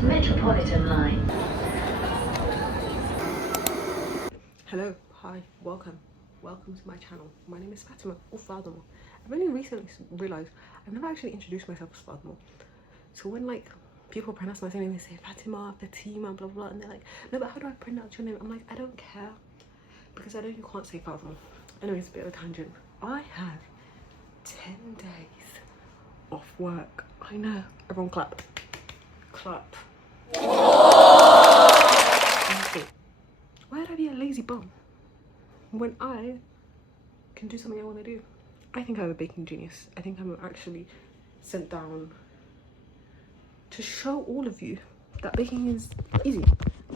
and Metropolitan line. Hello, hi, welcome to my channel. My name is Fatima, or Fatima. I've only recently realised I've never actually introduced myself as Fatima. So when like people pronounce my name, they say Fatima, Fatima, blah blah, and they're like, no, but how do I pronounce your name? I'm like, I don't care, because I know you can't say Fatima. Anyways, a bit of a tangent. I have 10 days off work. I know. Everyone clap. Clap. Honestly, why would I be a lazy bum when I can do something I want to do? I think I'm a baking genius. I think I'm actually sent down to show all of you that baking is easy,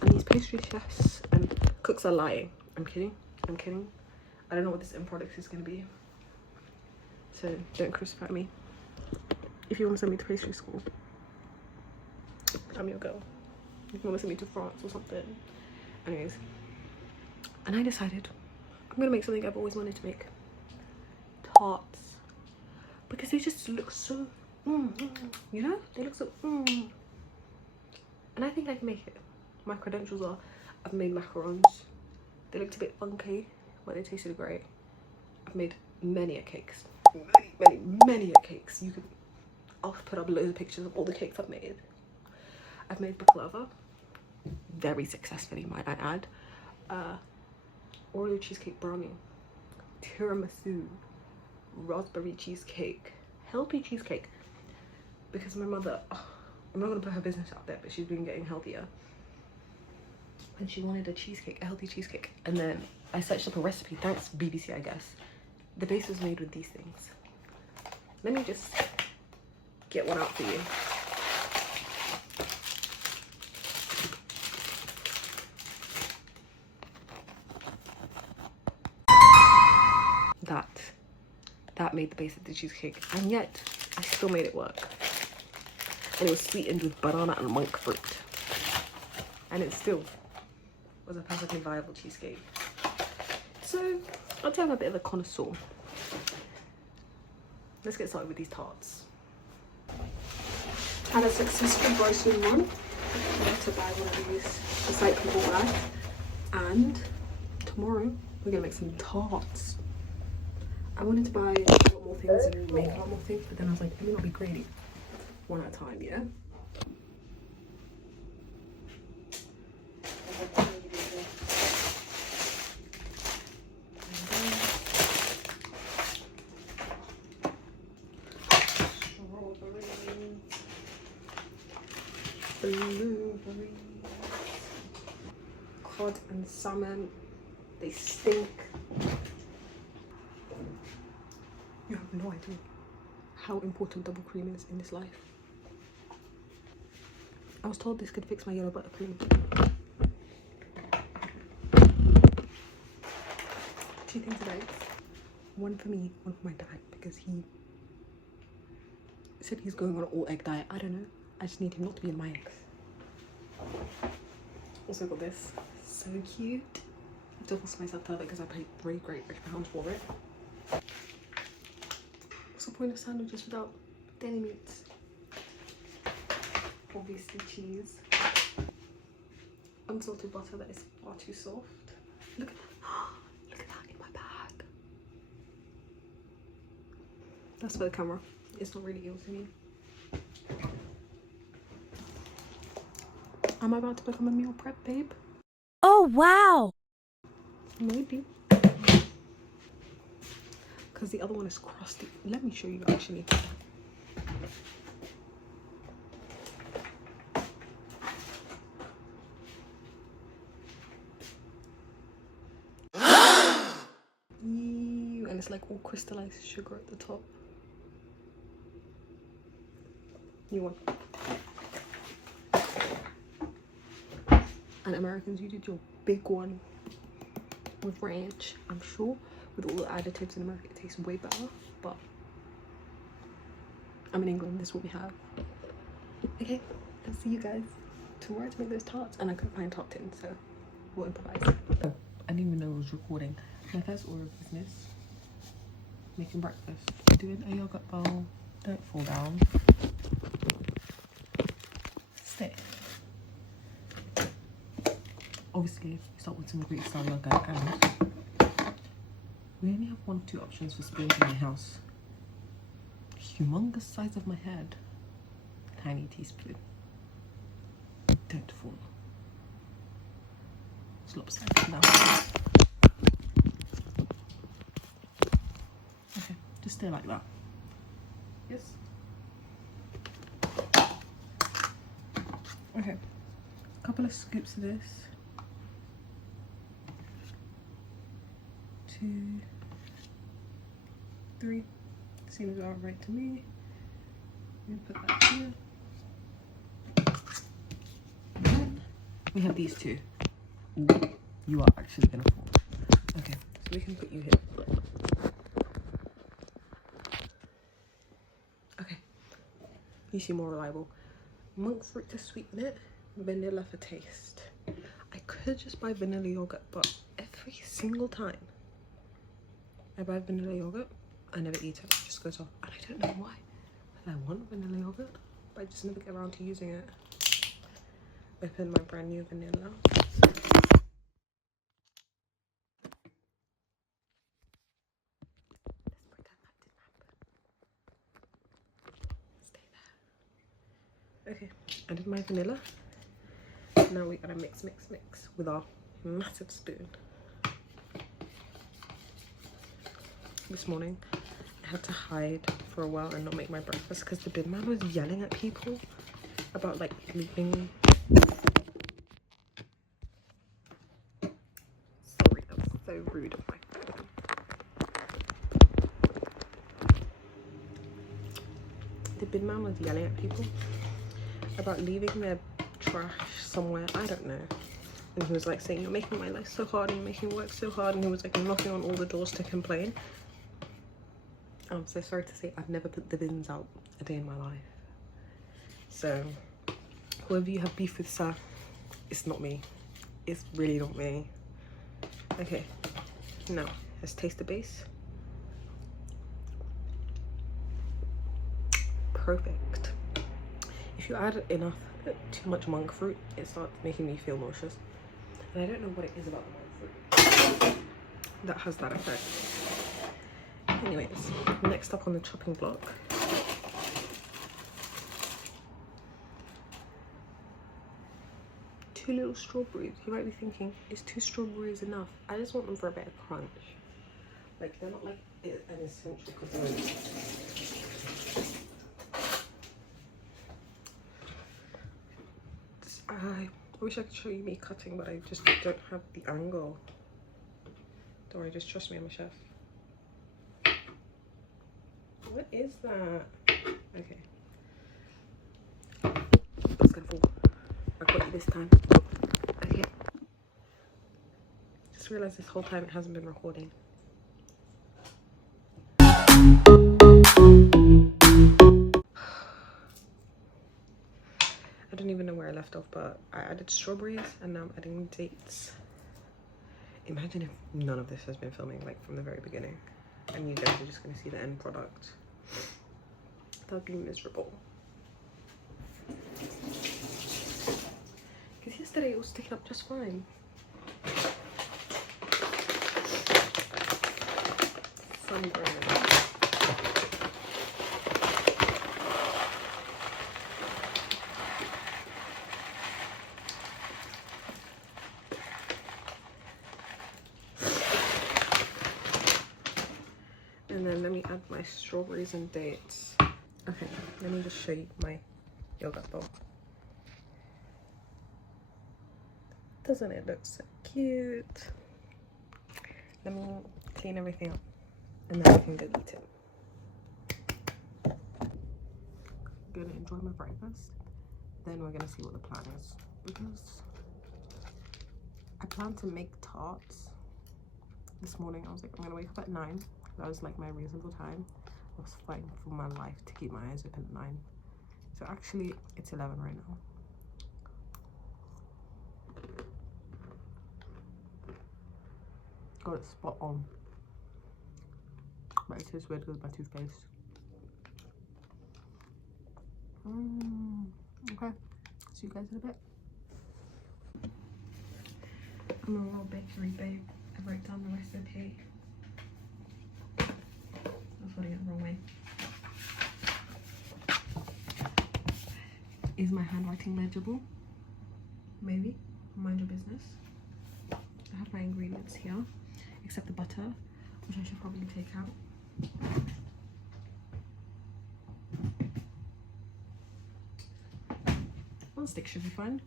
and these pastry chefs and cooks are lying. I'm kidding. I don't know what this end product is going to be, so don't crucify me. If you want to send me to pastry school, I'm your girl. If you want to send me to France or something. Anyways, and I decided I'm gonna make something I've always wanted to make: tarts, because they just look so you know, they look so and I think I can make it. My credentials are I've made macarons. They looked a bit funky, but they tasted great. I've made many a cakes, many a cakes. I'll put up loads of pictures of all the cakes I've made. I've made baklava very successfully, might I add. Oreo cheesecake brownie, tiramisu, raspberry cheesecake, healthy cheesecake, because my mother, I'm not gonna put her business out there, but she's been getting healthier, and she wanted a cheesecake, a healthy cheesecake. And then I searched up a recipe, thanks BBC I guess. The base was made with these things. Let me just get one out for you. That made the base of the cheesecake, and yet I still made it work. And it was sweetened with banana and monk fruit, and it still was a perfectly viable cheesecake. So I'd say I'm a bit of a connoisseur. Let's get started with these tarts. Had a successful grocery run. I had to buy one of these recyclable bags, and tomorrow we're gonna make some tarts. I wanted to buy a lot more things and make a lot more things, but then I was like, let me not be greedy. One at a time, yeah? Blueberries, cod and salmon, they stink. You have no idea how important double cream is in this life. I was told this could fix my yellow buttercream. 2 things today. One for me, one for my dad, because he said he's going on an all egg diet. I don't know. I just need him not to be in my eggs. Also got this. So cute. I have to force myself to have it because I paid £3 great pounds for it. What's the point of sandwiches without deli meats? Obviously cheese. Unsalted butter that is far too soft. Look at that. Look at that in my bag. That's for the camera. It's not really ill to me. Am I about to become a meal prep babe? Oh wow! Maybe. Because the other one is crusty. Let me show you actually. Ew, and it's like all crystallized sugar at the top. New one. And Americans, you did your big one with ranch. I'm sure with all the additives in America it tastes way better, but I'm in England, this is what we have. Okay, I'll see you guys tomorrow to make those tarts, and I couldn't find top tin, so we'll improvise. Oh, I didn't even know I was recording. My first order of business, making breakfast. Doing a yogurt bowl. Don't fall down. Stay. Obviously, we start with some Greek style yogurt, and we only have 1 or 2 options for spoons in my house. Humongous size of my head. Tiny teaspoon. Don't fall. It's lopsided now. Okay, just stay like that. Yes. Okay, a couple of scoops of this. 2, 3. Seems about right to me. I'm gonna put that here. Then we have these 2. Ooh, you are actually gonna fall. Okay, so we can put you here. Okay, you seem more reliable. Monk fruit to sweeten it, vanilla for taste. I could just buy vanilla yogurt, but every single time I buy vanilla yogurt, I never eat it. It just goes off. And I don't know why. I want vanilla yogurt, but I just never get around to using it. Open my brand new vanilla. Okay, I did my vanilla. Now we gotta mix with our massive spoon. This morning I had to hide for a while and not make my breakfast because the bin man was yelling at people about like leaving. Sorry, that was so rude of my phone. The bin man was yelling at people about leaving their trash somewhere, I don't know. And he was like saying, you're making my life so hard and you're making work so hard, and he was like knocking on all the doors to complain. I'm so sorry to say, I've never put the bins out a day in my life. So whoever you have beef with, sir, it's not me. It's really not me. Okay, now let's taste the base. Perfect. If you add enough, too much monk fruit, it starts making me feel nauseous. And I don't know what it is about the monk fruit that has that effect. Anyways, next up on the chopping block. Two little strawberries. You might be thinking, is 2 strawberries enough? I just want them for a bit of crunch. Like, they're not like an essential component. I wish I could show you me cutting, but I just don't have the angle. Don't worry, just trust me, I'm a chef. What is that? Okay. It's gonna fall. I got you this time. Okay. Just realized this whole time it hasn't been recording. I don't even know where I left off, but I added strawberries and now I'm adding dates. Imagine if none of this has been filming like from the very beginning and you guys are just gonna see the end product. That would be miserable. Because yesterday it was sticking up just fine. Sunburn. And then let me add my strawberries and dates. Okay, let me just show you my yogurt bowl. Doesn't it look so cute? Let me clean everything up and then I can go eat it. I'm gonna enjoy my breakfast. Then we're gonna see what the plan is. Because I plan to make tarts. This morning I was like, I'm gonna wake up at 9. That was like my reasonable time. I was fighting for my life to keep my eyes open at 9. So actually it's 11 right now. Got it spot on. But it tastes weird because of my toothpaste. Okay, see you guys in a bit. I'm a real bakery babe. I wrote down the recipe. I was holding it the wrong way. Is my handwriting legible? Maybe. Mind your business. I have my ingredients here, except the butter, which I should probably take out. One stick should be fine.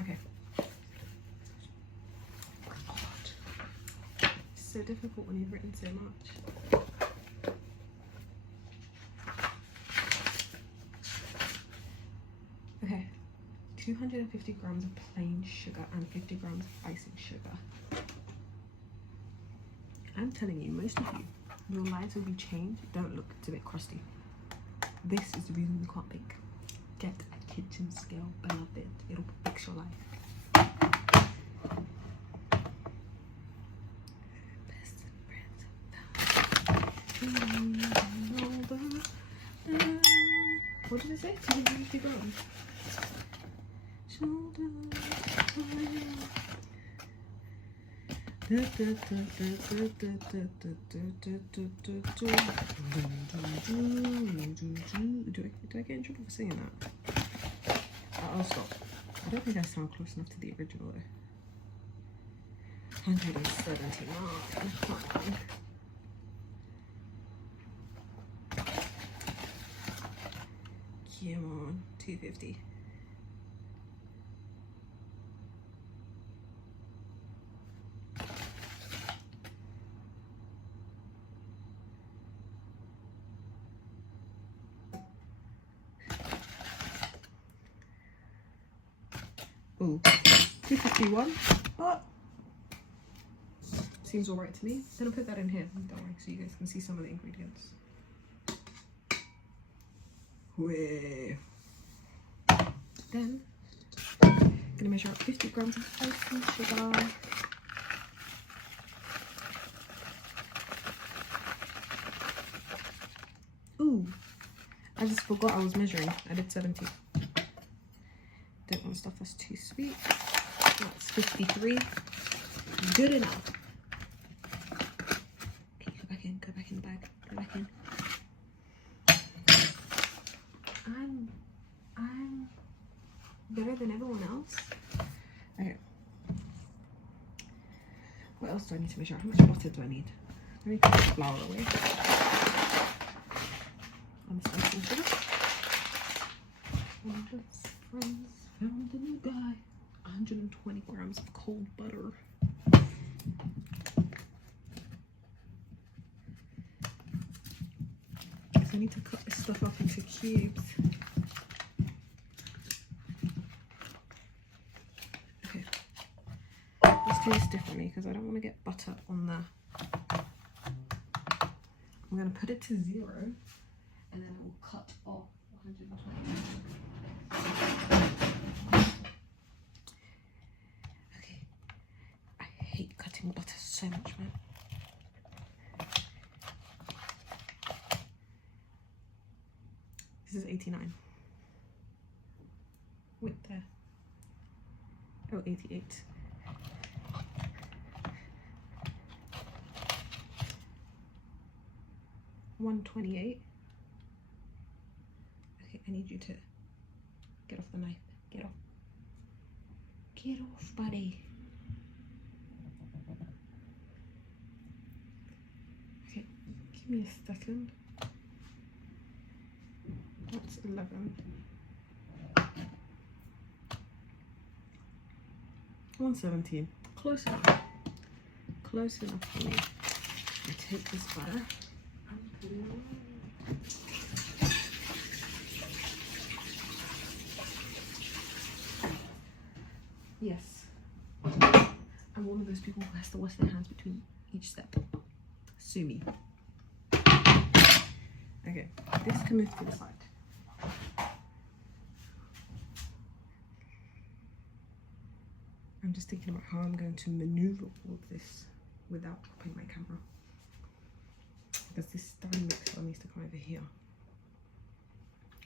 Okay. God. It's so difficult when you've written so much. Okay. 250 grams of plain sugar and 50 grams of icing sugar. I'm telling you, most of you, your lives will be changed. Don't look, it's a bit crusty. This is the reason we can't bake. Get a kitchen scale, beloved. It'll fix your life. Best friends. What did it say? 250 grams. Do I get in trouble for saying that? I'll stop. I don't think I sound close enough to the original though. 179. Come on, 250. Ooh, 251, but seems all right to me. Then I'll put that in here, don't worry, so you guys can see some of the ingredients. Way. Then, I'm gonna measure up 50 grams of icing sugar. Ooh, I just forgot I was measuring. I did 70. Don't want stuff that's too sweet. That's 53. Good enough. Okay, go back in the bag. Go back in. I'm better than everyone else. Okay. What else do I need to measure? How much butter do I need? Let me put the flour away. I'm spiking sugar. Friends found a new guy. 120 grams of cold butter. So I need to cut this stuff up into cubes. Okay. Let's do this differently because I don't want to get butter on the... I'm going to put it to 0 and then we'll cut off 120. Okay, I hate cutting butter so much, man. This is 89. Wait, there. Oh, 88. $128. Okay, I need you to get off the knife. Get off. Get off, buddy. Okay, give me a second. That's 11. 117. Close enough. Close enough for me. I take this butter. Yes. I'm one of those people who has to wash their hands between each step. Sue me. Okay, this can move to the side. I'm just thinking about how I'm going to maneuver all of this without dropping my camera. Because this starting mixer needs to come over here.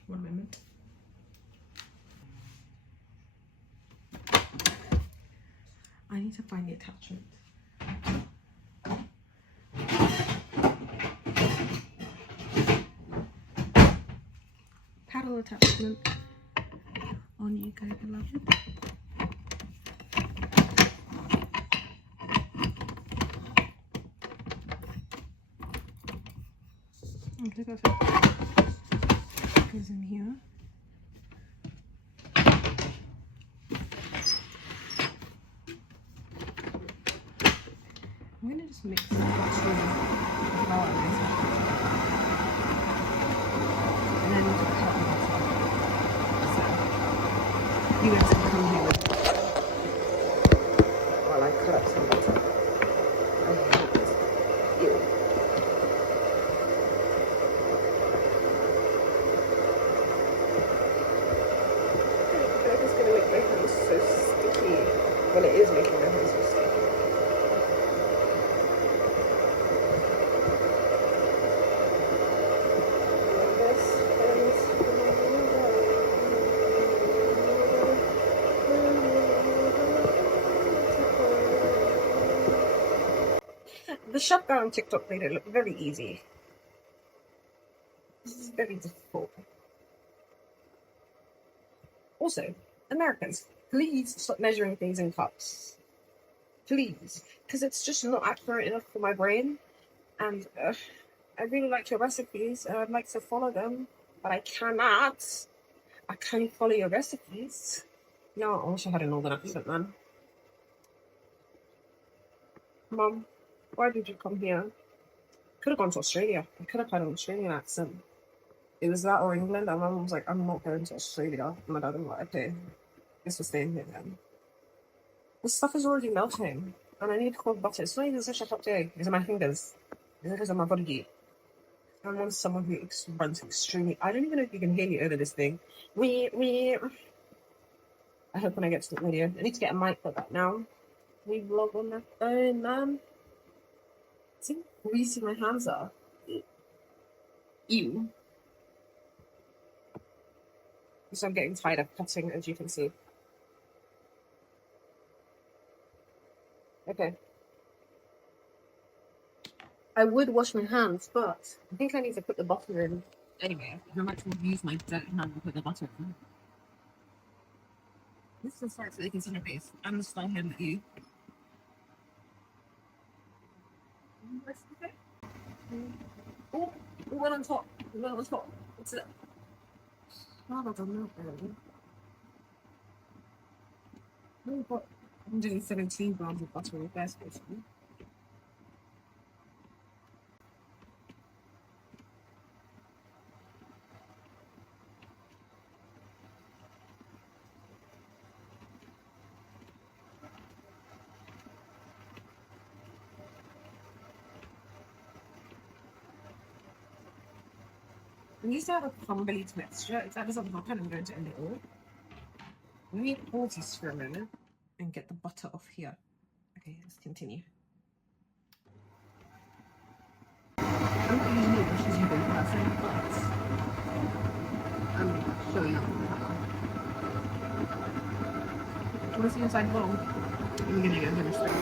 One moment. I need to find the attachment. Paddle attachment. On you go, beloved. Okay, perfect. Goes in here. I'm gonna just mix that straw with flour and then cut the butter. So you guys can come here with while I cut up some butter. I hate this. Ew. So sticky. Well, it is making my hands so sticky. The shop guy on TikTok made it look very easy. This is very difficult. Also, Americans, please stop measuring things in cups. Please. Because it's just not accurate enough for my brain. And I really like your recipes and I'd like to follow them. But I cannot. I can't follow your recipes. No, I wish I had an northern accent, man. Mom, why did you come here? Could have gone to Australia. I could have had an Australian accent. It was that or England, and my mom was like, I'm not going to Australia. And my dad was like, okay, guess we're staying here then. This stuff is already melting, and I need cold butter. It's not even such a hot day. It's on my fingers. It's on my body. I want someone who runs extremely. I don't even know if you can hear me over this thing. I hope when I get to the video, I need to get a mic for that now. We vlog on my phone, man. See how greasy my hands are. Ew. So I'm getting tired of cutting, as you can see. Okay. I would wash my hands, but I think I need to put the butter in. Anyway, I might as well use my dirty hand and put the butter in. This is right so they can see my face. I'm the style hand at you. Oh, we went on top. We went on top. What's it? Oh, that's on milk already. We've got 117 grams of butter in the first place. We used to have a crumbly texture. That doesn't happen. I'm going to end it all. Let me pause this for a moment and get the butter off here. Okay, let's continue. I'm not using it because you don't have any butts. I'm showing up. Want to see inside bowl? I'm gonna start.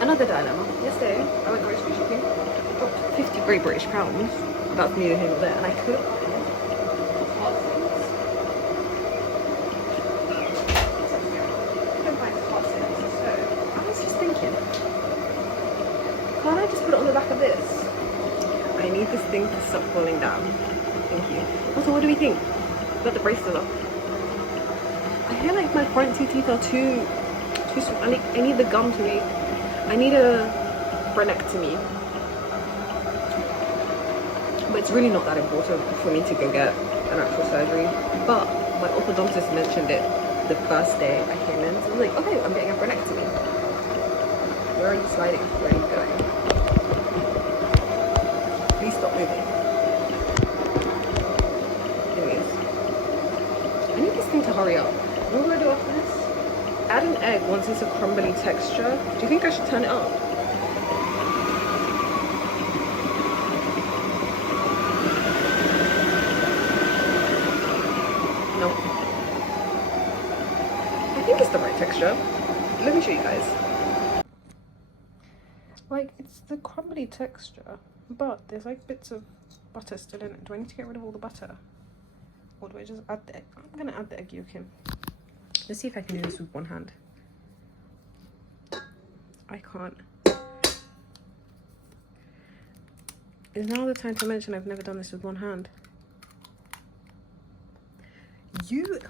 Another dilemma. Yesterday, I went grocery shopping. Got 50 Great British pounds. That's neither here nor there. And I could have I was just thinking, can't I just put it on the back of this? I need this thing to stop falling down. Thank you. Also, what do we think? Got the braces off. I feel like my front two teeth are too small. I need the gum to make. I need a frenectomy. But it's really not that important for me to go get an actual surgery. But my orthodontist mentioned it the first day I came in. So I was like, okay, I'm getting a frenectomy. Where are you sliding? Where are you going? Please stop moving. Anyways. I need this thing to hurry up. What do I do after this? Add an egg once it's a crumbly texture. Do you think I should turn it up? texture. Let me show you guys. Like, it's the crumbly texture, but there's like bits of butter still in it. Do I need to get rid of all the butter? Or do I just add the egg? I'm gonna add the egg yolk in. Let's see if I can do this with one hand. I can't. Is now the time to mention I've never done this with one hand? You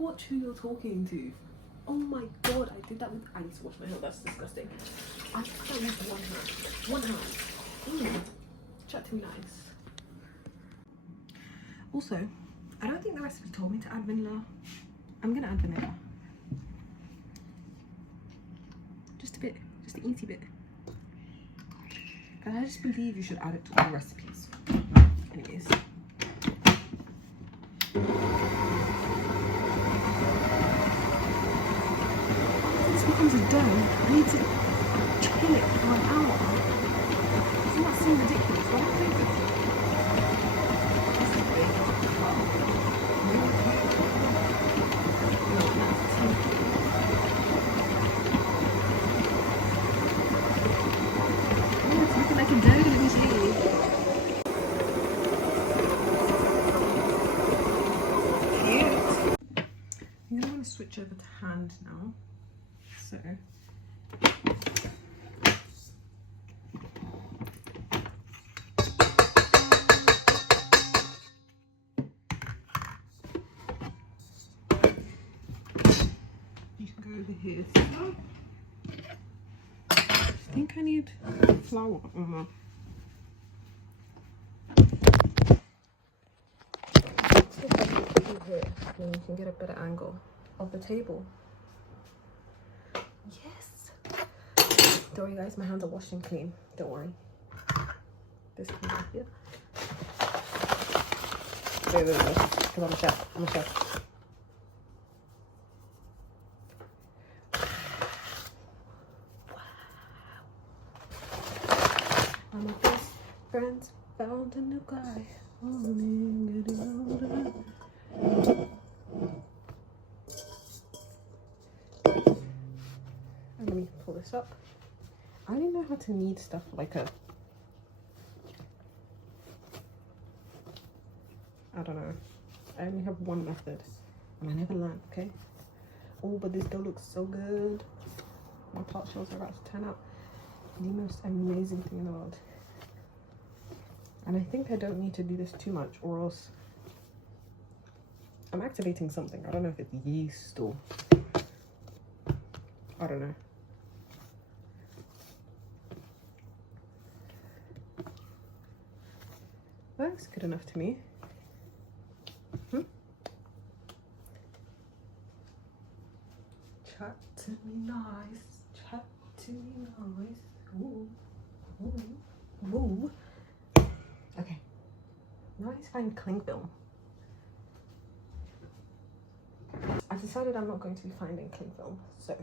watch who you're talking to. Oh my god, I did that with, I need to wash my hair, that's disgusting. I did that with one hand. One hand. Chat to me nice. Also, I don't think the recipe told me to add vanilla. I'm gonna add vanilla. Just a bit, just an easy bit. And I just believe you should add it to all recipes. Anyways. This becomes a dough. I need to chill it for an hour. Doesn't that seem ridiculous? What do you think? It's looking like a dough, let me see. I'm going to switch over to hand now. So you can go over here. I think I need flour. And then you can get a better angle of the table. Yes. Don't worry guys, my hands are washed and clean. Don't worry. This comes up here. Wait, because I'm a chef. I'm a chef. Wow. My best friends found a new guy. And let me pull this up. I didn't know how to knead stuff like a, I don't know. I only have one method and I never learned, okay? Oh, but this dough looks so good. My tart shells are about to turn out the most amazing thing in the world. And I think I don't need to do this too much or else I'm activating something. I don't know if it's yeast or I don't know. That's good enough to me. Chat to me nice. Chat to me nice. Ooh. Ooh. Ooh. Okay. Now I need to find cling film. I decided I'm not going to be finding cling film. So.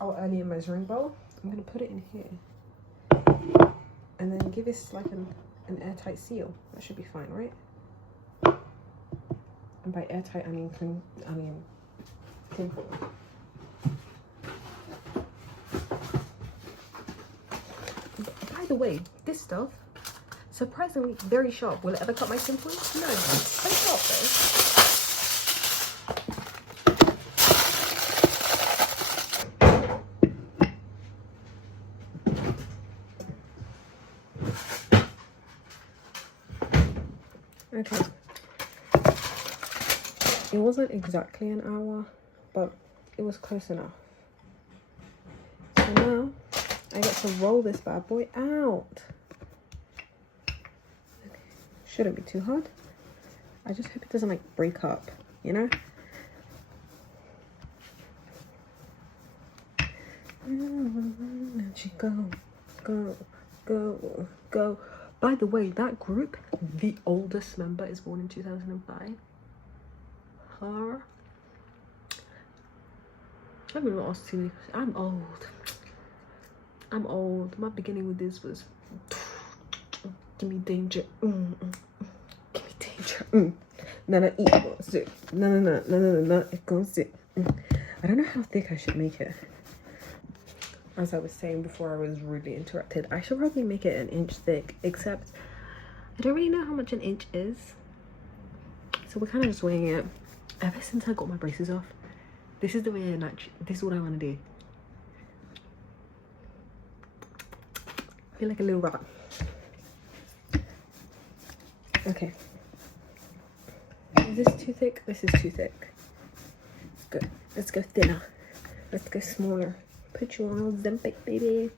Our earlier measuring bowl. I'm going to put it in here. And then give this like an airtight seal. That should be fine, right? And by airtight, I mean cling film. By the way, this stuff, surprisingly very sharp. Will it ever cut my tin foil? No, it's so sharp though. Okay, it wasn't exactly an hour, but it was close enough. So now I get to roll this bad boy out. Okay. Shouldn't be too hard. I just hope it doesn't like break up, you know? And she go. By the way, that group, the oldest member is born in 2005. Her. I'm gonna ask you. I'm old. My beginning with this was give me danger. Give me danger. No, no, eat. Sit. No, no, no, no, no, no, no. Go and sit. I don't know how thick I should make it. As I was saying before I was rudely interrupted, I should probably make it an inch thick, except I don't really know how much an inch is. So we're kind of just weighing it. Ever since I got my braces off, this is the way this is what I want to do. Feel like a little rat. Okay. Is this too thick? This is too thick. Let's go. Let's go thinner. Let's go smaller. Put you on Ozempic, baby.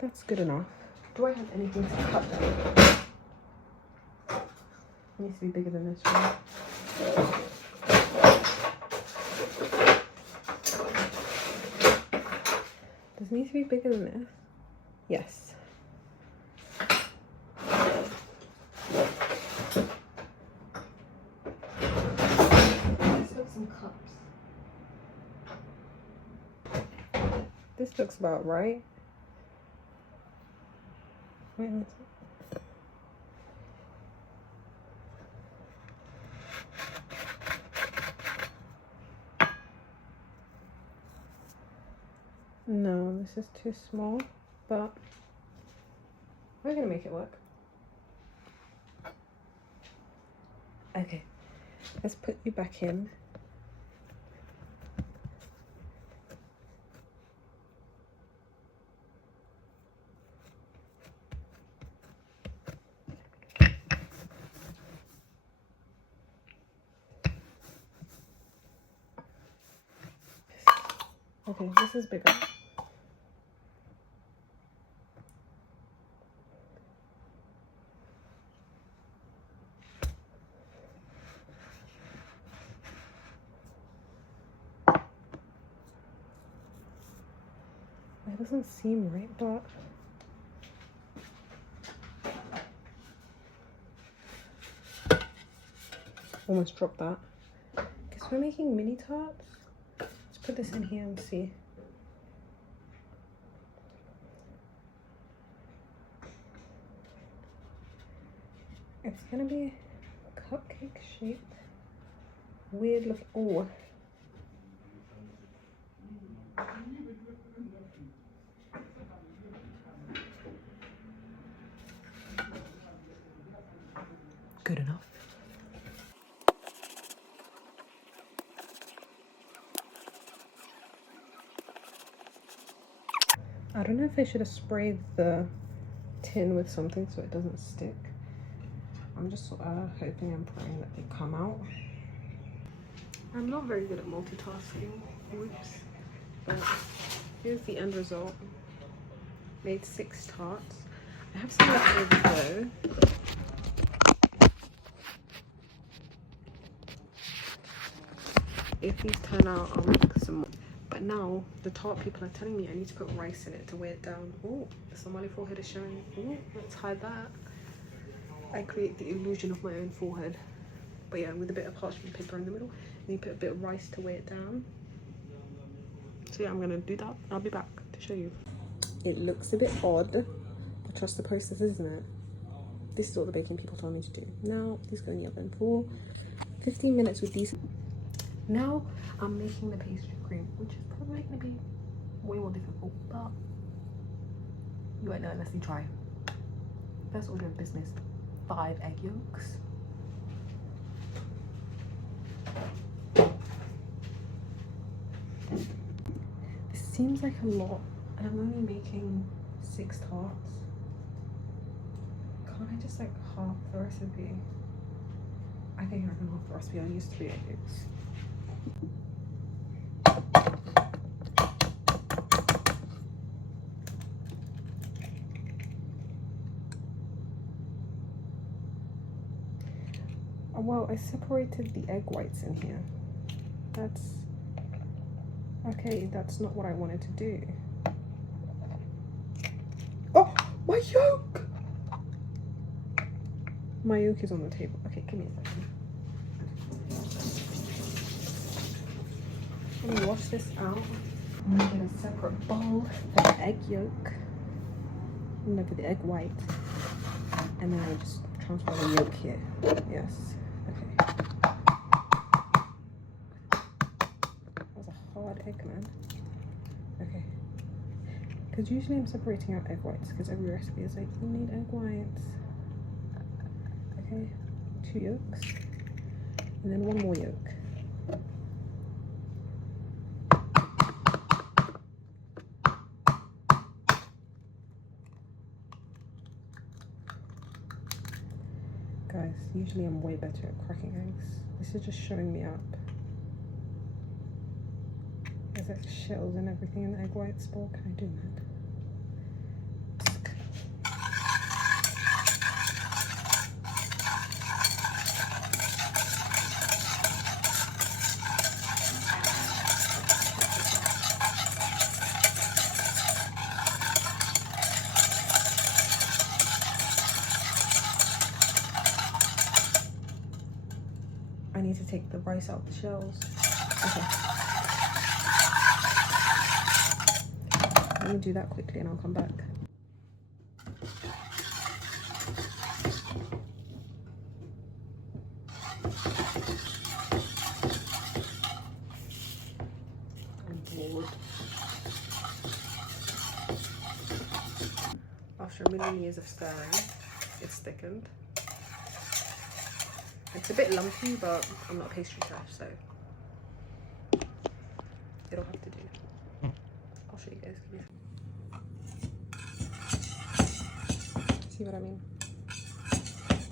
That's good enough. Do I have anything to cut down? It needs to be bigger than this, right? Does it need to be bigger than this? Yes. Let's put some cups. This looks about right. Wait, let's see. No, this is too small, but we're gonna make it work. Okay, let's put you back in. Okay, this is bigger. It doesn't seem right, but almost dropped that. Because we're making mini tarts. Let's put this in here and see. It's gonna be cupcake shaped. Weird looking. Oh. Good enough. I don't know if I should have sprayed the tin with something so it doesn't stick. I'm just hoping and praying that they come out. I'm not very good at multitasking, oops, but here's the end result. Made 6 tarts. I have some left over though. If these turn out, I'll make some more. But now the tart people are telling me I need to put rice in it to weigh it down. Oh, the Somali forehead is showing. Oh, let's hide that. I create the illusion of my own forehead. But yeah, with a bit of parchment paper in the middle. And you put a bit of rice to weigh it down. So yeah, I'm gonna do that. I'll be back to show you. It looks a bit odd, but trust the process, isn't it? This is what the baking people told me to do. Now, these go in the oven for 15 minutes with these. Now, I'm making the pastry cream, which is probably gonna be way more difficult, but you won't know unless you try. First order of business, 5 egg yolks. This seems like a lot, and I'm only making 6 tarts. Can't I just like half the recipe? I think I can half the recipe. I'll use 3 egg yolks. Well, I separated the egg whites in here. That's okay. That's not what I wanted to do. Oh, my yolk! My yolk is on the table. Okay, give me a second. Let me wash this out. I'm gonna get a separate bowl for the egg yolk, no, for the egg white, and then I'll just transfer the yolk here. Yes, okay. That was a hard egg, man. Okay. Because usually I'm separating out egg whites because every recipe is like, you need egg whites. Okay, 2 yolks, and then 1 more yolk. Guys, usually I'm way better at cracking eggs. This is just showing me up. There's like shells and everything in the egg whites bowl. Can I do that? I need to take the rice out the shells. Okay. Let me do that quickly and I'll come back. I'm bored. After a million years of stirring, it's thickened. It's a bit lumpy, but I'm not a pastry chef, so it'll have to do. I'll show you guys. See what I mean?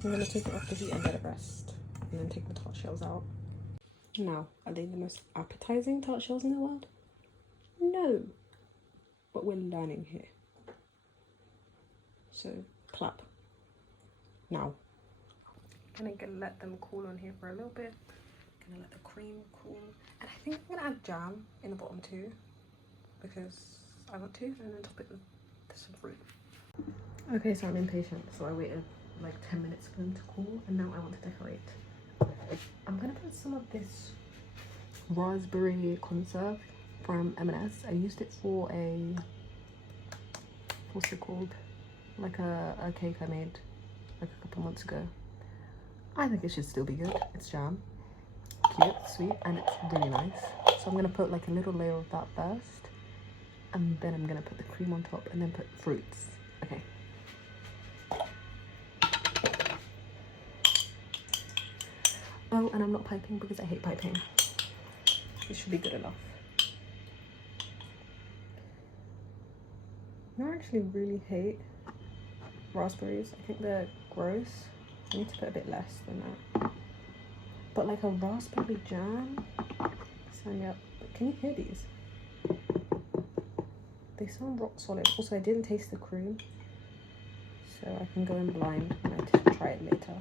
I'm gonna take it off the heat and let it rest, and then take the tart shells out. Now, are they the most appetizing tart shells in the world? No, but we're learning here. So clap. Now. Gonna let them cool on here for a little bit. Gonna let the cream cool, and I think I'm gonna add jam in the bottom too, because I want to, and then top it with some fruit. Okay, so I'm impatient, so I waited like 10 minutes for them to cool, and now I want to decorate. I'm gonna put some of this raspberry conserve from M&S. I used it for a, what's it called? Like a cake I made like a couple months ago. I think it should still be good. It's jam, cute, sweet, and it's really nice. So I'm gonna put like a little layer of that first, and then I'm gonna put the cream on top, and then put fruits. Okay. Oh, and I'm not piping because I hate piping. This should be good enough. I actually really hate raspberries. I think they're gross. I need to put a bit less than that. But like a raspberry jam, sign me up. But can you hear these? They sound rock solid. Also, I didn't taste the cream, so I can go in blind and I just try it later.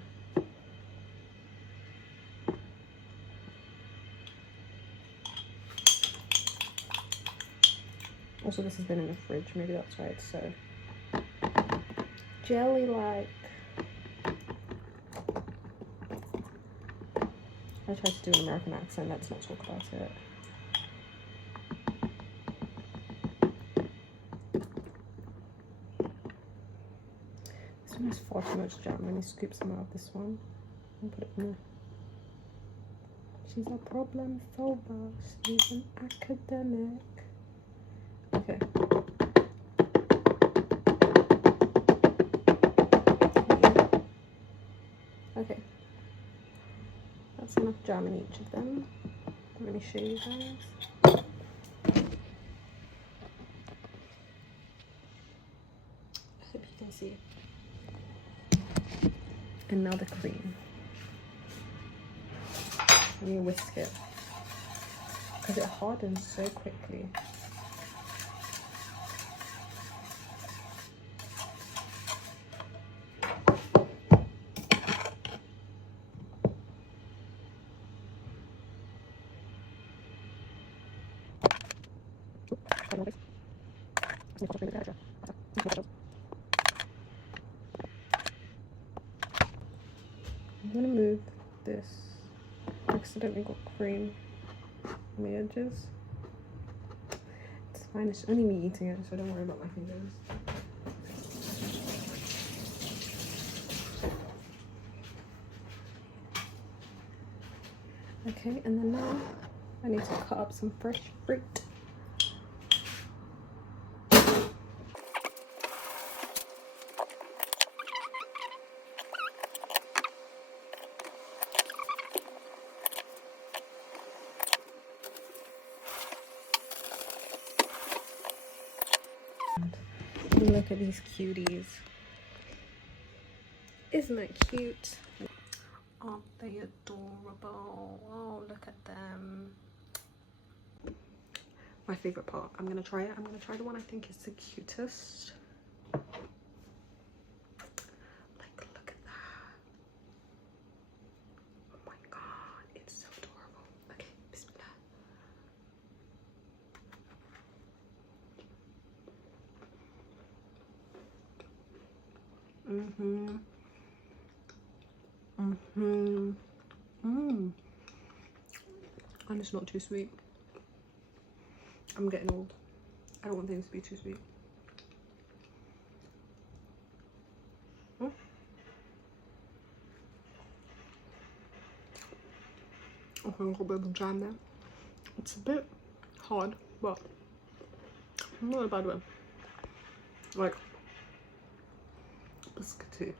Also, this has been in the fridge. Maybe that's why it's so jelly-like. I tried to do an American accent. Let's not talk about it. This one has far too much jam. Let me scoop some out of this one and put it in there. She's a problem solver. She's an academic. Okay. Okay. That's enough jam in each of them. Let me show you guys. I hope you can see. And now the cream. Let me whisk it, because it hardens so quickly. I'm gonna move this. I accidentally got cream on the edges. fine. It's only me eating it, so don't worry about my fingers. Okay, and then now I need to cut up some fresh fruit. Look at these cuties. Isn't that cute? Aren't they adorable? Oh, look at them. My favorite part. I'm gonna try it. I'm gonna try the one I think is the cutest. Like, look at that. Oh my god, it's so adorable. Okay, bismillah. And it's not too sweet. I'm getting old. I don't want things to be too sweet. Okay, a little bit of jam there. It's a bit hard, but not in a bad way. Like biscuity.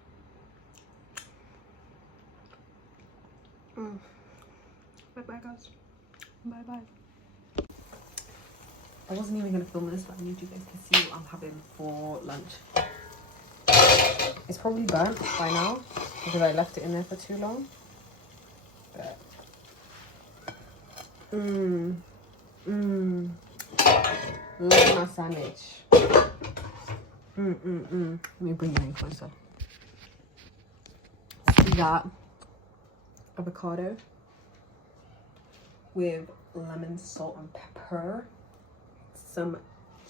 Bye bye, guys. Bye bye. I wasn't even gonna film this, but I need you guys to see what I'm having for lunch. It's probably burnt by now because I left it in there for too long. But look at my sandwich. Let me bring you in closer. See that? Avocado with lemon, salt and pepper, some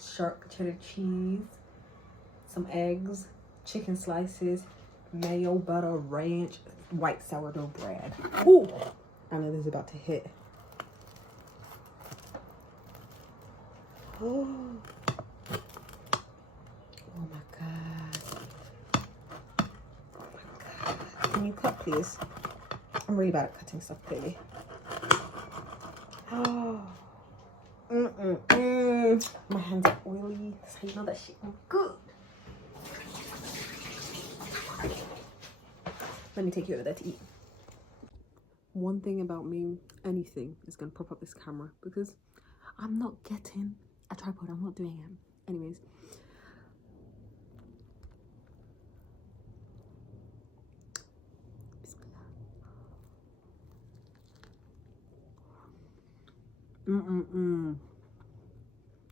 sharp cheddar cheese, some eggs, chicken slices, mayo, butter, ranch, white sourdough bread. Ooh, I know this is about to hit. Oh my god. Oh my god. Can you cut, please? I'm really bad at cutting stuff, clearly. Oh. My hands are oily. That's how you know that shit good. Let me take you over there to eat. One thing about me, anything is gonna prop up this camera because I'm not getting a tripod. I'm not doing it. Anyways.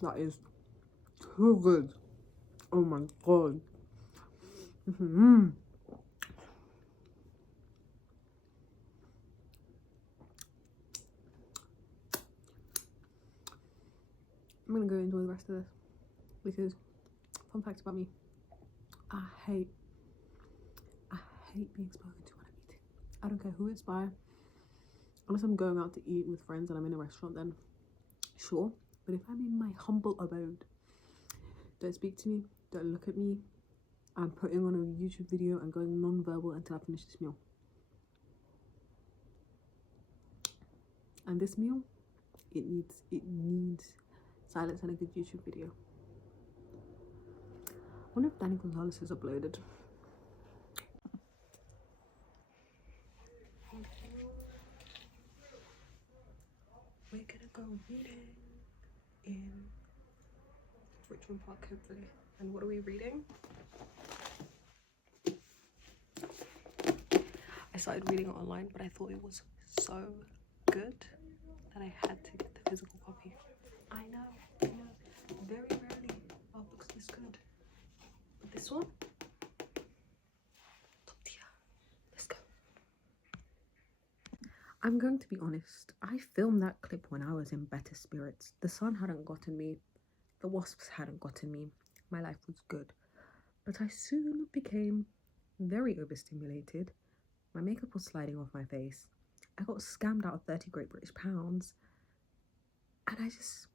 That is too good. Oh my god. I'm gonna go enjoy the rest of this because, fun fact about me, I hate being spoken to when I'm eating. I don't care who it's by, unless I'm going out to eat with friends and I'm in a restaurant, then sure. But if I'm in my humble abode, don't speak to me, don't look at me. I'm putting on a YouTube video and going non-verbal until I finish this meal. And this meal, it needs silence and a good YouTube video. I wonder if Danny Gonzalez is uploaded. We're gonna go reading in Richmond Park, hopefully. And what are we reading? I started reading it online, but I thought it was so good that I had to get the physical copy. I know. Very rarely are books this good. But this one, top tier. Let's go. I'm going to be honest. I filmed that clip when I was in better spirits. The sun hadn't gotten me. The wasps hadn't gotten me. My life was good. But I soon became very overstimulated. My makeup was sliding off my face. I got scammed out of 30 Great British pounds. And I just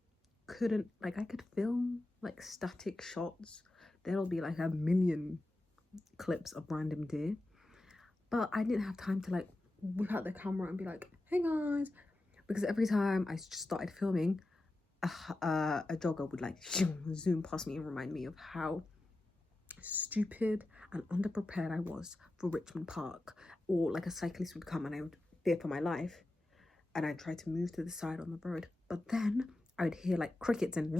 couldn't, like, I could film like static shots. There'll be like a million clips of random deer, but I didn't have time to like whip out the camera and be like, hey guys, because every time I just started filming, a jogger would like zoom past me and remind me of how stupid and underprepared I was for Richmond Park. Or like a cyclist would come and I would fear for my life and I'd try to move to the side on the road, but then I would hear like crickets and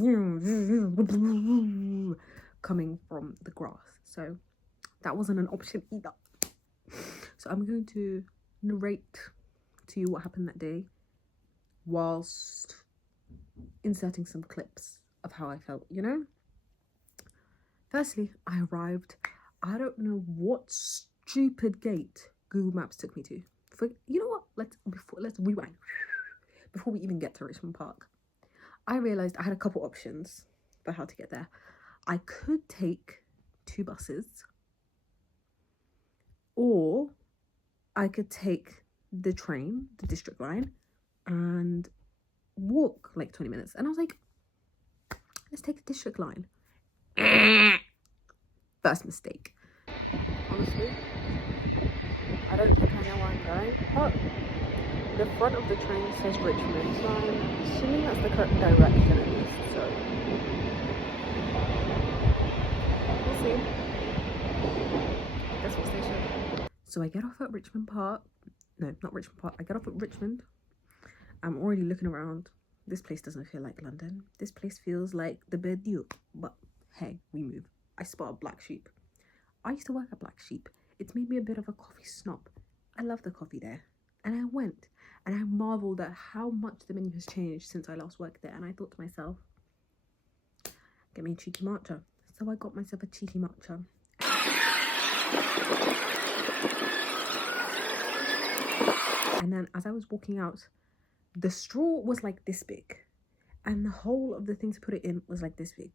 coming from the grass, so that wasn't an option either. So I'm going to narrate to you what happened that day whilst inserting some clips of how I felt, you know. Firstly, I arrived, I don't know what stupid gate Google Maps took me to. You know what, let's rewind before we even get to Richmond Park. I realized I had a couple options for how to get there. I could take 2 buses, or I could take the train, the district line, and walk like 20 minutes. And I was like, let's take the district line. First mistake. Honestly, I don't think I know where I'm going, but the front of the train says Richmond, so I'm assuming that's the correct direction at least, so we'll see. Guess what station? So I get off at Richmond Park. No, not Richmond Park. I get off at Richmond. I'm already looking around. This place doesn't feel like London. This place feels like the Bediou, but hey, we move. I spot a Black Sheep. I used to work at Black Sheep. It's made me a bit of a coffee snob. I love the coffee there. And I went and I marveled at how much the menu has changed since I last worked there. And I thought to myself, get me a cheeky matcha. So I got myself a cheeky matcha. And then as I was walking out, the straw was like this big. And the whole of the thing to put it in was like this big.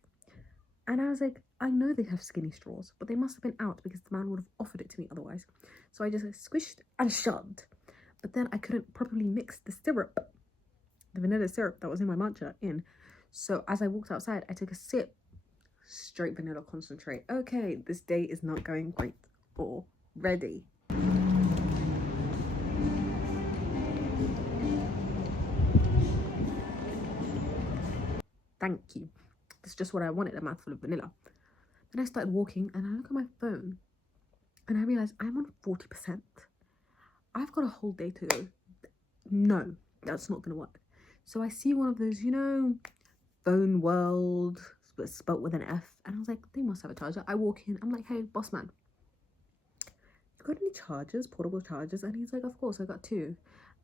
And I was like, I know they have skinny straws, but they must have been out because the man would have offered it to me otherwise. So I just squished and shoved. But then I couldn't properly mix the syrup, the vanilla syrup that was in my matcha, in. So as I walked outside, I took a sip. Straight vanilla concentrate. Okay, this day is not going great already. Thank you. That's just what I wanted, a mouthful of vanilla. Then I started walking and I look at my phone and I realize I'm on 40%. I've got a whole day to go. No, that's not gonna work. So I see one of those, you know, phone world, but spelt with an F. And I was like, they must have a charger. I walk in, I'm like, hey, boss man, you got any chargers, portable chargers? And he's like, of course, I got 2.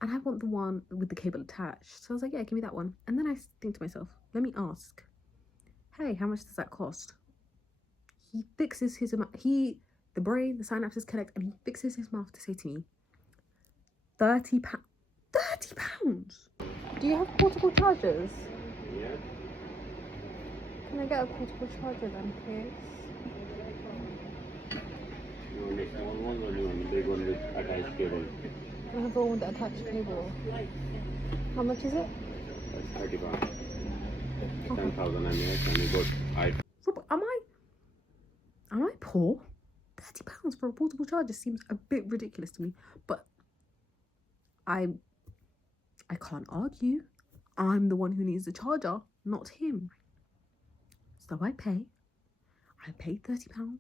And I want the one with the cable attached. So I was like, yeah, give me that one. And then I think to myself, let me ask, hey, how much does that cost? He fixes his mouth, the brain, the synapses connect, and he fixes his mouth to say to me, £30. £30? Do you have portable chargers? Yeah. Can I get a portable charger then, please? You want the small one or you want the big one with attached cable? I have the one with the attached cable. How much is it? That's £30. 10,000 mAh and you got Robert, am I poor? £30 for a portable charger seems a bit ridiculous to me, but I can't argue. I'm the one who needs the charger, not him. So I paid £30,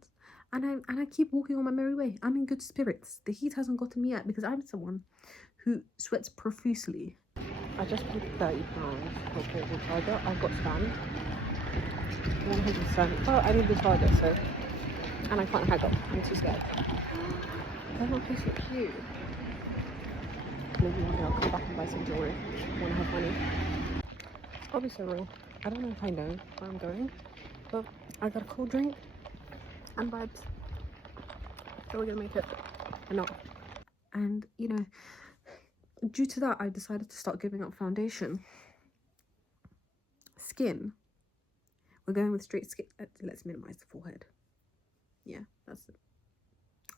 and I keep walking on my merry way. I'm in good spirits. The heat hasn't gotten me yet because I'm someone who sweats profusely. I just paid £30 for a portable charger. I got scammed. 100%. Oh, I need the charger, so, and I can't haggle. I'm too scared. They're not so cute. Maybe one day I'll come back and buy some jewelry when I have money. I'll be so real. I don't know if I know where I'm going, but I got a cold drink and vibes. So we're gonna make it enough. And you know, due to that, I decided to start giving up foundation. Skin. We're going with straight skin. Let's minimize the forehead. Yeah, that's it.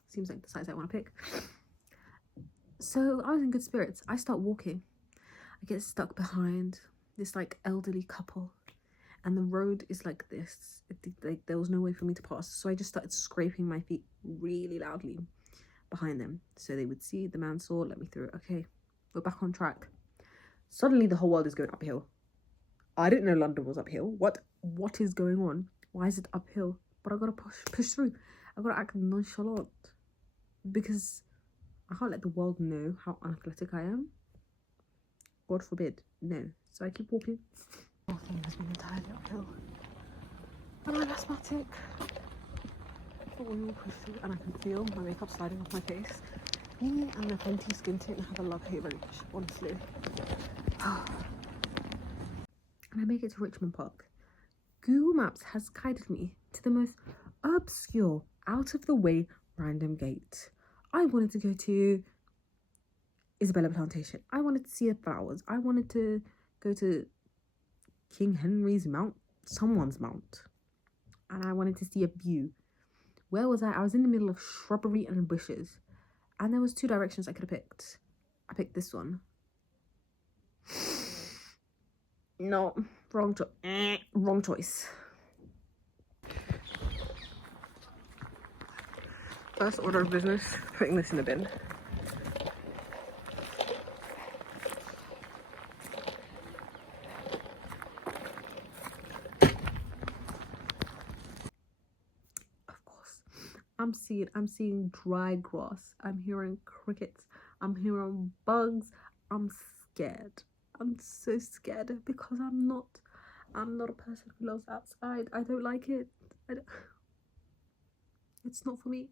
Seems like the size I want to pick. So I was in good spirits. I start walking. I get stuck behind this like elderly couple and the road is like this. Like there was no way for me to pass, so I just started scraping my feet really loudly behind them so they would see. The man saw, let me through. Okay, we're back on track. Suddenly the whole world is going uphill. I didn't know London was uphill. What is going on? Why is it uphill? But I gotta push through. I gotta act nonchalant because I can't let the world know how unathletic I am. God forbid, no. So I keep walking. The whole thing has been entirely uphill. And I'm asthmatic. But we will push through, and I can feel my makeup sliding off my face. Me and the Fenty skin tint have a love-hate relationship, honestly. And I make it to Richmond Park. Google Maps has guided me to the most obscure, out-of-the-way, random gate. I wanted to go to Isabella Plantation. I wanted to see the flowers. I wanted to go to King Henry's Mount, someone's mount. And I wanted to see a view. Where was I? I was in the middle of shrubbery and bushes. And there was 2 directions I could have picked. I picked this one. No, wrong choice. First order of business, putting this in the bin. Of course, I'm seeing dry grass. I'm hearing crickets. I'm hearing bugs. I'm scared. I'm so scared because I'm not a person who loves outside. I don't like it. It's not for me.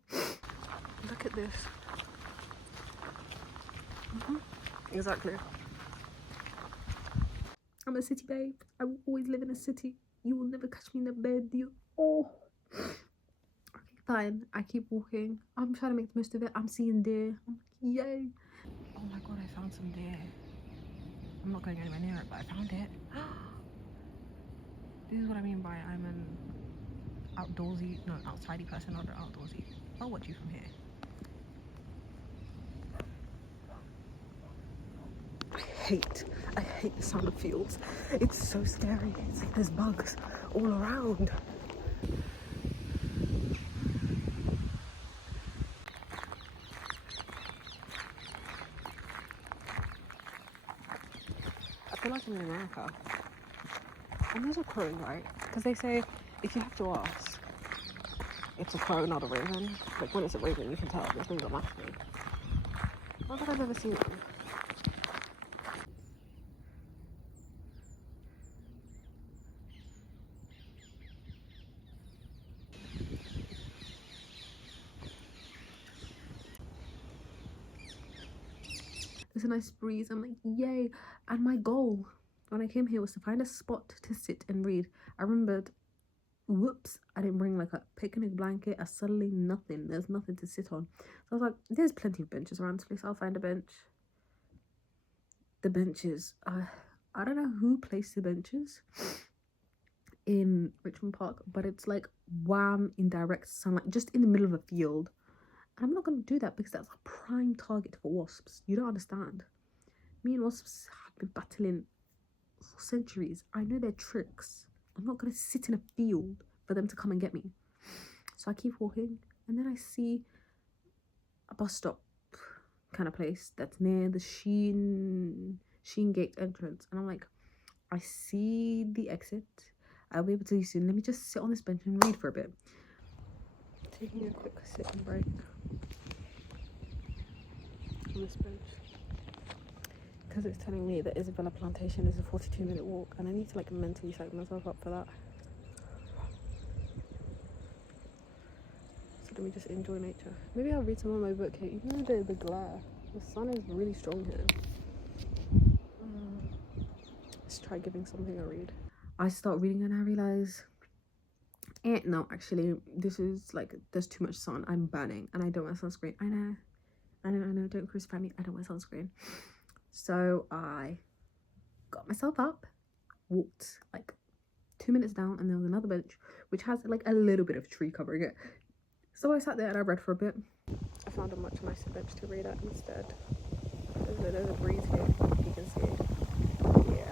Look at this. Exactly. I'm a city babe. I will always live in a city. You will never catch me in a bed. Okay, fine. I keep walking. I'm trying to make the most of it. I'm seeing deer. I'm like, yay. Oh my god, I found some deer. I'm not going anywhere near it, but I found it. This is what I mean by I'm an outsidey person, not an outdoorsy. I'll watch you from here. I hate the sound of fields. It's so scary. It's like there's bugs all around. I feel like I'm in America. And there's a crow, right? Because they say if you have to ask, it's a crow, not a raven. Like when it's a raven, you can tell. There's things on actually. Not that I've ever seen one. There's a nice breeze. I'm like, yay. And my goal when I came here was to find a spot to sit and read. I remembered, whoops, I didn't bring like a picnic blanket. Suddenly nothing. There's nothing to sit on. So I was like, there's plenty of benches around this place. I'll find a bench. The benches, I don't know who placed the benches in Richmond Park, but it's like wham in direct sunlight, just in the middle of a field. And I'm not going to do that because that's a prime target for wasps. You don't understand. Me and wasps have been battling for centuries. I know their tricks. I'm not going to sit in a field for them to come and get me. So I keep walking, and then I see a bus stop kind of place that's near the Sheen Gate entrance. And I'm like, I see the exit. I'll be able to soon. Let me just sit on this bench and read for a bit. Taking a quick sit and break on this bench because it's telling me that Isabella Plantation is a 42-minute walk, and I need to like mentally psych myself up for that. So let me just enjoy nature. Maybe I'll read some of my book here, even though the glare. The sun is really strong here. Let's try giving something a read. I start reading and I realize, no, actually, this is like, there's too much sun. I'm burning and I don't wear sunscreen. I know, don't crucify me. I don't wear sunscreen. So I got myself up, walked like 2 minutes down, and there was another bench which has like a little bit of tree covering it. So I sat there and I read for a bit. I found a much nicer bench to read at instead. There's a breeze here, if you can see it. Yeah.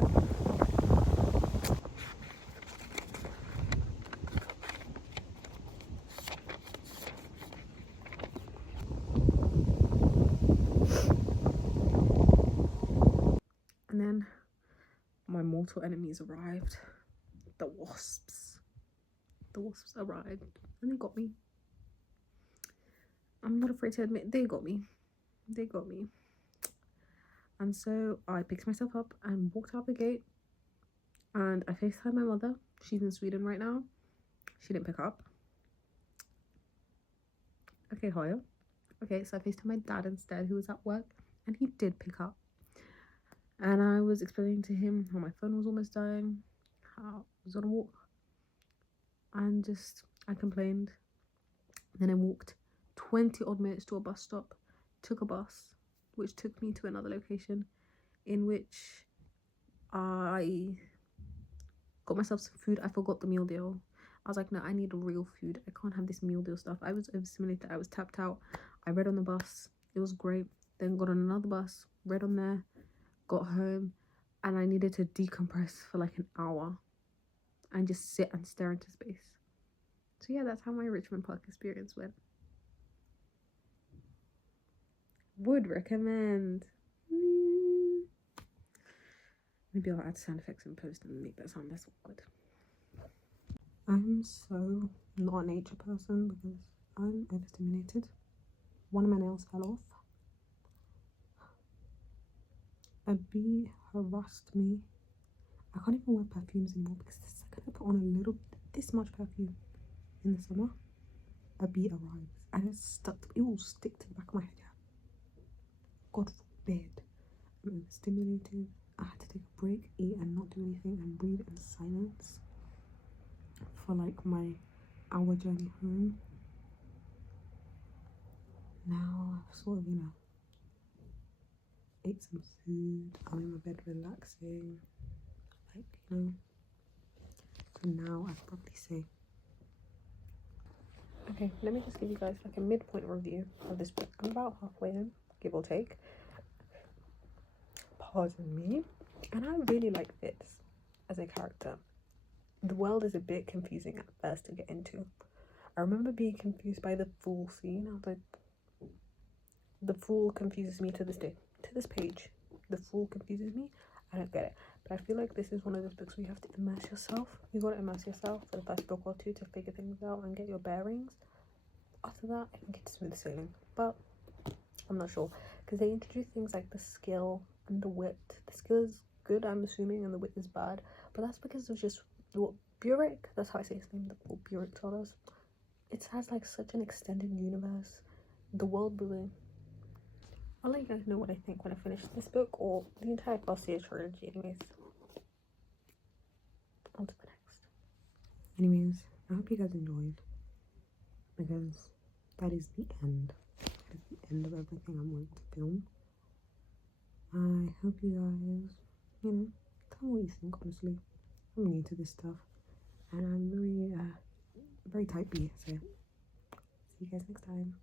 mortal enemies arrived. The wasps. The wasps arrived and they got me. I'm not afraid to admit they got me. They got me. And so I picked myself up and walked out the gate. And I FaceTimed my mother. She's in Sweden right now. She didn't pick up. Okay, Hoya. Okay, so I FaceTimed my dad instead, who was at work. And he did pick up. And I was explaining to him how my phone was almost dying. How I was on a walk. And I complained. Then I walked 20 odd minutes to a bus stop. Took a bus, which took me to another location. In which I got myself some food. I forgot the meal deal. I was like, no, I need real food. I can't have this meal deal stuff. I was overstimulated. I was tapped out. I read on the bus. It was great. Then got on another bus. Read on there. Got home. And I needed to decompress for like an hour. And just sit and stare into space. So yeah, that's how my Richmond Park experience went. Would recommend. Maybe I'll add sound effects in post and make that sound less awkward. I'm so not a nature person because I'm overstimulated. One of my nails fell off. A bee harassed me. I can't even wear perfumes anymore because the second I put on a little, this much perfume in the summer, a bee arrives and it will stick to the back of my head. God forbid. I'm overstimulated. I had to take a break, eat and not do anything and breathe in silence for like my hour journey home. Now I've sort of, ate some food. I'm in my bed relaxing. So now I'd probably say. Okay, let me just give you guys like a midpoint review of this book. I'm about halfway in, give or take. Pardon me. And I really like Fitz as a character. The world is a bit confusing at first to get into. I remember being confused by the fool scene. I was like, the fool confuses me to this day. To this page, the fool confuses me. I don't get it. But I feel like this is one of those books where you have to immerse yourself. You gotta immerse yourself for the first book or two to figure things out and get your bearings. After that, I can get smooth sailing. But I'm not sure. Because they introduce things like the skill and the wit. The skill is good, I'm assuming, and the wit is bad. But that's because of just what Burek, that's how I say his name, what Burek told us. It has like such an extended universe. The world building. I'll let you guys know what I think when I finish this book or the entire Garcia trilogy, anyways. On to the next. Anyways, I hope you guys enjoyed because that is the end. That is the end of everything I'm going to film. I hope you guys, tell me what you think, honestly. I'm new to this stuff and I'm very type B, so see you guys next time.